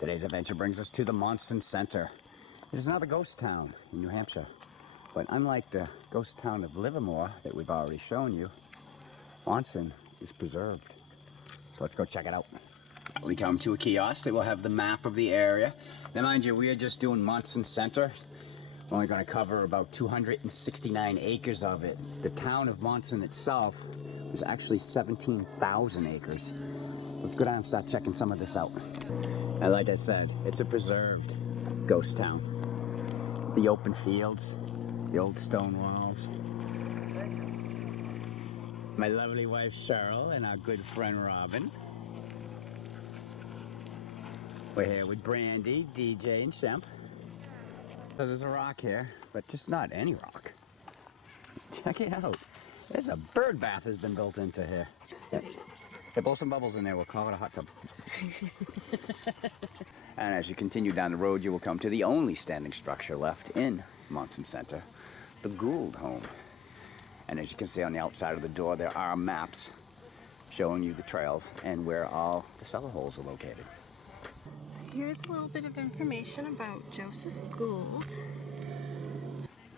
Today's adventure brings us to the Monson Center. It is another ghost town in New Hampshire. But unlike the ghost town of Livermore that we've already shown you, Monson is preserved. So let's go check it out. We come to a kiosk that will have the map of the area. Now mind you, we are just doing Monson Center. We're only going to cover about 269 acres of it. The town of Monson itself was actually 17,000 acres. Let's go down and start checking some of this out. And like I said, it's a preserved ghost town. The open fields, the old stone walls. My lovely wife Cheryl and our good friend Robin. We're here with Brandy, DJ, and Shemp. So there's a rock here, but just not any rock. Check it out. There's a bird bath has been built into here. They blow some bubbles in there, we'll call it a hot tub. And as you continue down the road, you will come to the only standing structure left in Monson Center, the Gould home. And as you can see on the outside of the door, there are maps showing you the trails and where all the cellar holes are located. So here's a little bit of information about Joseph Gould.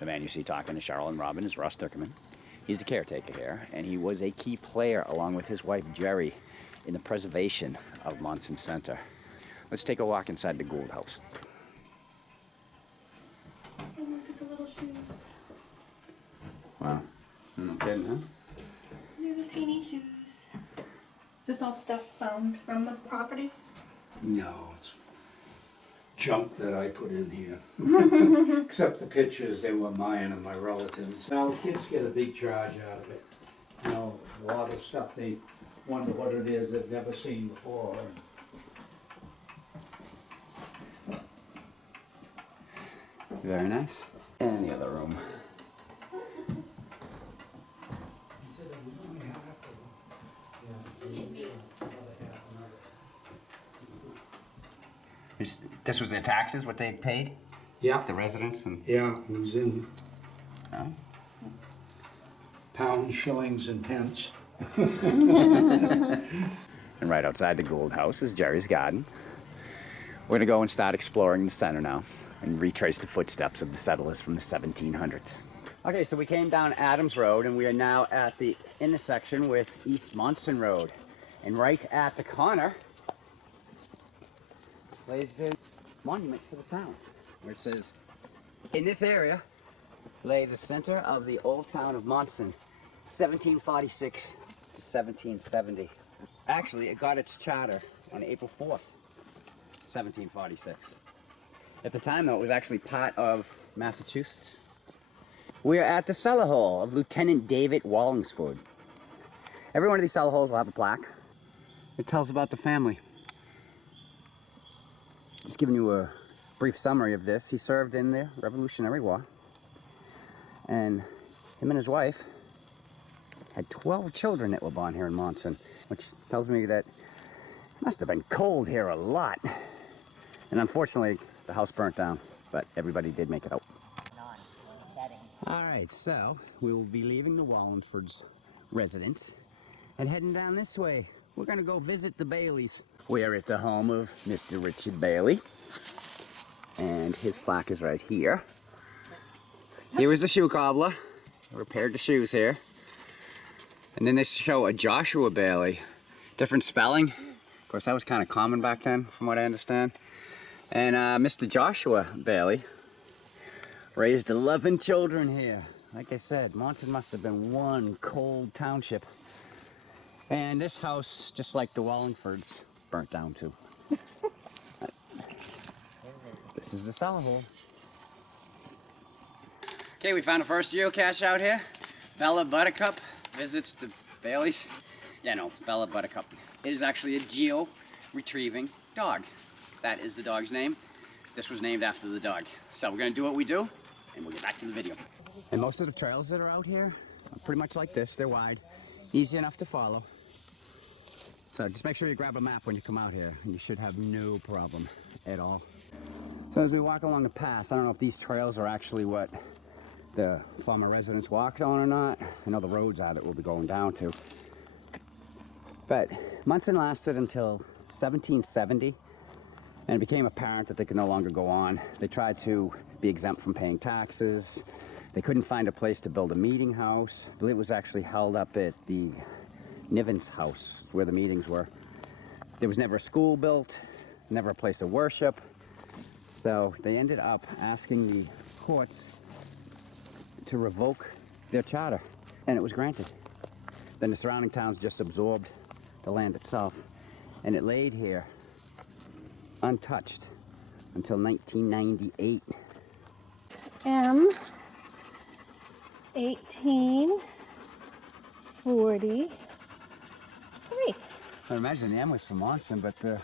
The man you see talking to Cheryl and Robin is Russ Dickerman. He's the caretaker here, and he was a key player, along with his wife Jerry, in the preservation of Monson Center. Let's take a walk inside the Gould House. Oh, look at the little shoes. Wow. No kidding, huh? Little teeny shoes. Is this all stuff found from the property? No, it's junk that I put in here. Except the pictures, they were mine and my relatives. Now, the kids get a big charge out of it. You know, a lot of stuff they wonder what it is they've never seen before. Very nice. And the other room. This was their taxes, what they had paid? Yeah. The residents and... Yeah, it was in Oh. pounds, shillings, and pence. And right outside the Gould House is Jerry's garden. We're gonna go and start exploring the center now and retrace the footsteps of the settlers from the 1700s. Okay, so we came down Adams Road and we are now at the intersection with East Monson Road. And right at the corner lays the monument for the town, where it says, in this area lay the center of the old town of Monson, 1746 to 1770. Actually, it got its charter on April 4th, 1746. At the time, though, it was actually part of Massachusetts. We are at the cellar hole of Lieutenant David Wallingsford. Every one of these cellar holes will have a plaque. It tells about the family. Just giving you a brief summary of this. He served in the Revolutionary War. And him and his wife had 12 children that were born here in Monson, which tells me that it must have been cold here a lot. And unfortunately, the house burnt down, but everybody did make it out. All right, so we will be leaving the Wallingford's residence and heading down this way. We're gonna go visit the Baileys. We are at the home of Mr. Richard Bailey, and his plaque is right here. Here is the shoe cobbler. Repaired the shoes here. And then they show a Joshua Bailey. Different spelling. Of course, that was kind of common back then, from what I understand. And Mr. Joshua Bailey raised 11 children here. Like I said, Monson must have been one cold township. And this house, just like the Wallingfords, burnt down too. This is the cellar hole. Okay, we found the first geocache out here. Bella Buttercup visits the Baileys. Yeah, no, Bella Buttercup. It is actually a geo-retrieving dog. That is the dog's name. This was named after the dog. So we're gonna do what we do, and we'll get back to the video. And most of the trails that are out here are pretty much like this. They're wide, easy enough to follow. So just make sure you grab a map when you come out here, and you should have no problem at all. So as we walk along the pass, I don't know if these trails are actually what the former residents walked on or not. I know the roads are that we'll be going down to. But Monson lasted until 1770. And it became apparent that they could no longer go on. They tried to be exempt from paying taxes. They couldn't find a place to build a meeting house. I believe it was actually held up at the Niven's house where the meetings were. There was never a school built, never a place of worship. So they ended up asking the courts to revoke their charter, and it was granted. Then the surrounding towns just absorbed the land itself, and it laid here untouched until 1998. M 1843. I imagine the M was from Monson, but the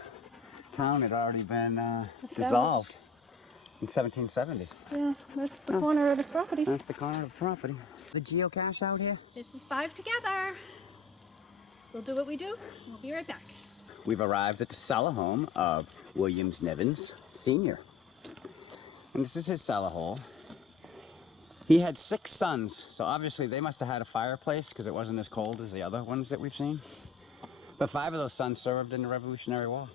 town had already been dissolved in 1770. Yeah, that's the corner of this property. That's the corner of the property. The geocache out here? This is 5 together. We'll do what we do. We'll be right back. We've arrived at the cellar home of Williams Nivens Sr. And this is his cellar hole. He had 6 sons, so obviously they must have had a fireplace because it wasn't as cold as the other ones that we've seen. But 5 of those sons served in the Revolutionary War.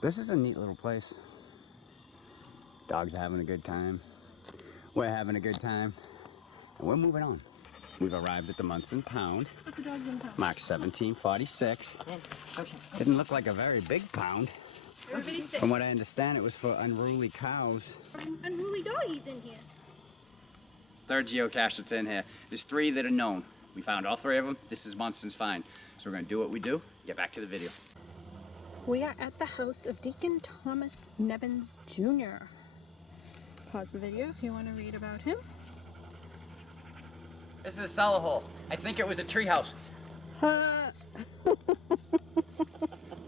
This is a neat little place. Dogs are having a good time. We're having a good time. And we're moving on. We've arrived at the Monson Pound. Mark 1746. Didn't look like a very big pound. From what I understand, it was for unruly cows. Unruly doggies in here. Third geocache that's in here. There's 3 that are known. We found all 3 of them. This is Monson's find. So we're going to do what we do. Get back to the video. We are at the house of Deacon Thomas Nevins Jr. Pause the video if you want to read about him. This is a cellar hole. I think it was a treehouse.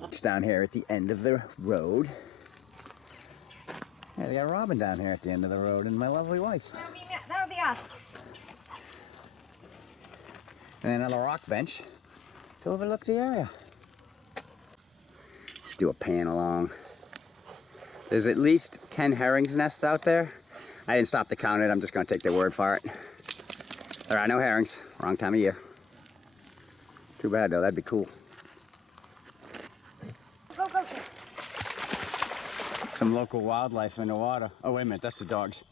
It's down here at the end of the road. Yeah, they got Robin down here at the end of the road and my lovely wife. That'll be us. And another rock bench to overlook the area. Let's do a pan along. There's at least 10 herrings nests out there. I didn't stop to count it. I'm just going to take their word for it. There are no herrings. Wrong time of year. Too bad though. That'd be cool. Go, go, go. Some local wildlife in the water. Oh, wait a minute. That's the dogs.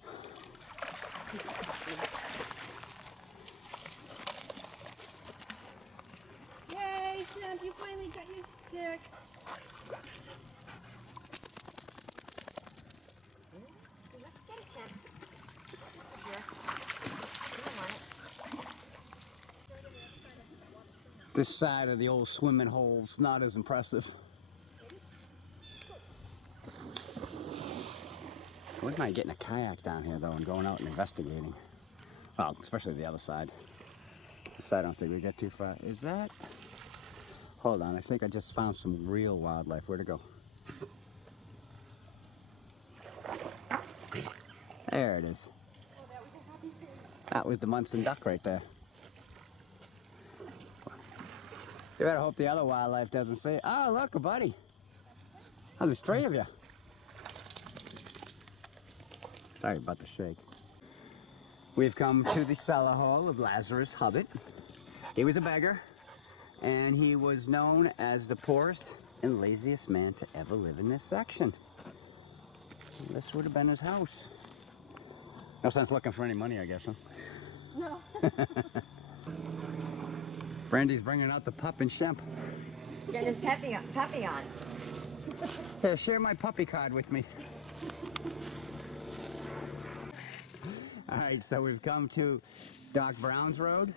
Yay, Shemp, you finally got your stick. Let's get it, Chet. This side of the old swimming hole's not as impressive. I wouldn't mind getting a kayak down here though and going out and investigating. Well, especially the other side. This side I don't think we get too far. Is that? Hold on, I think I just found some real wildlife. Where'd it go? There it is. That was the Monson duck right there. You better hope the other wildlife doesn't see it. Oh, look, a buddy. Oh, there's 3 of you. Sorry about the shake. We've come to the cellar hole of Lazarus Hubbard. He was a beggar, and he was known as the poorest and laziest man to ever live in this section. And this would have been his house. No sense looking for any money, I guess, huh? No. Brandy's bringing out the pup and Shemp. Get his puppy on. Here, share my puppy card with me. All right, so we've come to Doc Brown's Road.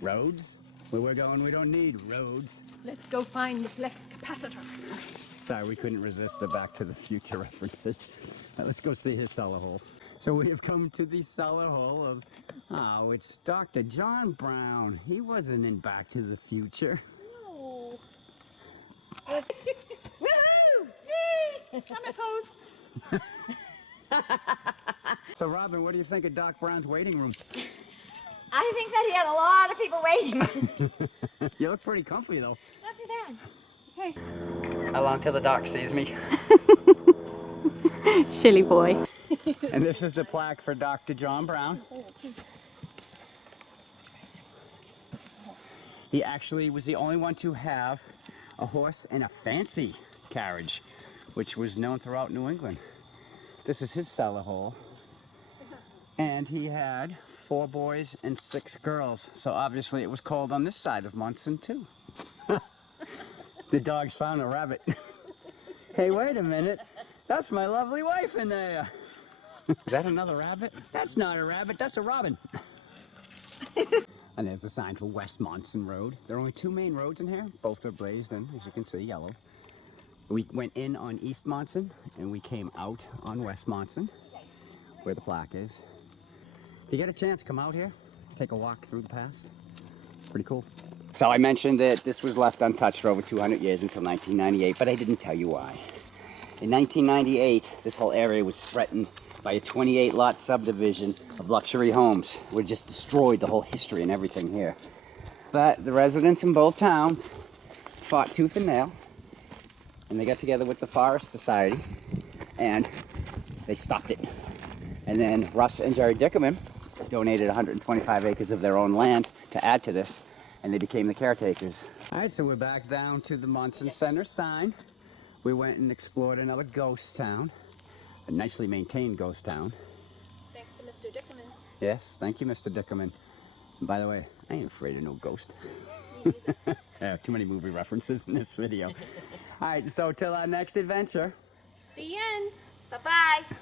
Roads? Where we're going, we don't need roads. Let's go find the flex capacitor. Sorry, we couldn't resist the Back to the Future references. Let's go see his cellar hole. So we have come to the cellar hole of, oh, it's Dr. John Brown. He wasn't in Back to the Future. No. Woohoo! Yay! Summit pose. So Robin, what do you think of Doc Brown's waiting room? I think that he had a lot of people waiting. You look pretty comfy though. Not too bad. Hey. How long till the doc sees me? Silly boy. And this is the plaque for Dr. John Brown. He actually was the only one to have a horse and a fancy carriage, which was known throughout New England. This is his cellar hole. And he had 4 boys and 6 girls. So obviously it was cold on this side of Monson too. The dogs found a rabbit. Hey, wait a minute. That's my lovely wife in there. Is that another rabbit? That's not a rabbit, that's a robin. And there's the sign for West Monson Road. There are only 2 main roads in here. Both are blazed in, as you can see, yellow. We went in on East Monson, and we came out on West Monson, where the plaque is. If you get a chance, come out here, take a walk through the past. Pretty cool. So I mentioned that this was left untouched for over 200 years until 1998, but I didn't tell you why. In 1998, this whole area was threatened by a 28-lot subdivision of luxury homes. It just destroyed the whole history and everything here. But the residents in both towns fought tooth and nail, and they got together with the Forest Society, and they stopped it. And then Russ and Jerry Dickerman donated 125 acres of their own land to add to this, and they became the caretakers. All right, so we're back down to the Monson Center sign. We went and explored another ghost town, a nicely maintained ghost town. Thanks to Mr. Dickerman. Yes, thank you, Mr. Dickerman. And by the way, I ain't afraid of no ghost. Yeah, too many movie references in this video. All right, so till our next adventure. The end. Bye-bye.